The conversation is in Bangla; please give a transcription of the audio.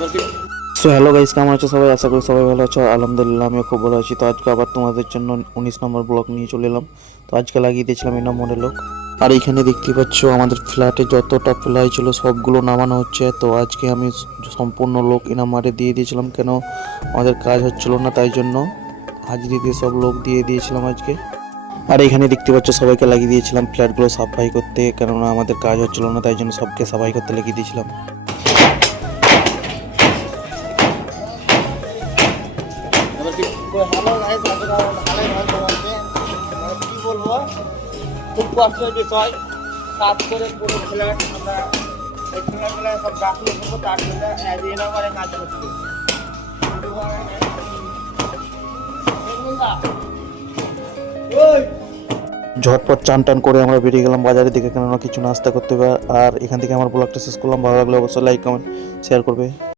সো হ্যালো গাইস, কেমন আছো সবাই? আশা করি সবাই ভালো আছো। আলহামদুলিল্লাহ আমিও খুব ভালো আছি। তো আজকে আবার তোমাদের জন্য 19 নম্বর ব্লক নিয়ে চলে এলাম। তো আজকে লাগিয়ে দিয়েছিলাম এই নম্বরের লোক। আর এখানে দেখতে পাচ্ছ আমাদের ফ্ল্যাটে যতটা প্লাই ছিল সবগুলো নামানো হচ্ছে। তো আজকে আমি সম্পূর্ণ লোক ইনামারে দিয়ে দিয়েছিলাম, কেন আমাদের কাজ হচ্ছিল না, তাই জন্য হাজিরি দিয়ে সব লোক দিয়ে দিয়েছিলাম আজকে। আর এখানে দেখতে পাচ্ছ সবাইকে লাগিয়ে দিয়েছিলাম ফ্ল্যাটগুলো সাফাই করতে, কেননা আমাদের কাজ হচ্ছিল না, তাই জন্য সবকে সাফাই করতে লাগিয়ে দিয়েছিলাম। হ্যালো গাইস, আপনারা ভালোই ভালো আছেন। কি বলবো, খুব কষ্টের বিষয়। কাজ করে পুরো ফ্ল্যাট আমরা এই ফ্ল্যাটগুলো সব গাছগুলো করবো, তার জন্য এই নাম্বারে কাজ করছি। ঝটপট চান টান করে আমরা বেরিয়ে গেলাম বাজারের দিকে, কেননা কিছু নাস্তা করতে হবে। আর এখান থেকে আমার ব্লগটা শেষ করলাম। ভালো লাগলে অবশ্যই লাইক কমেন্ট শেয়ার করবে।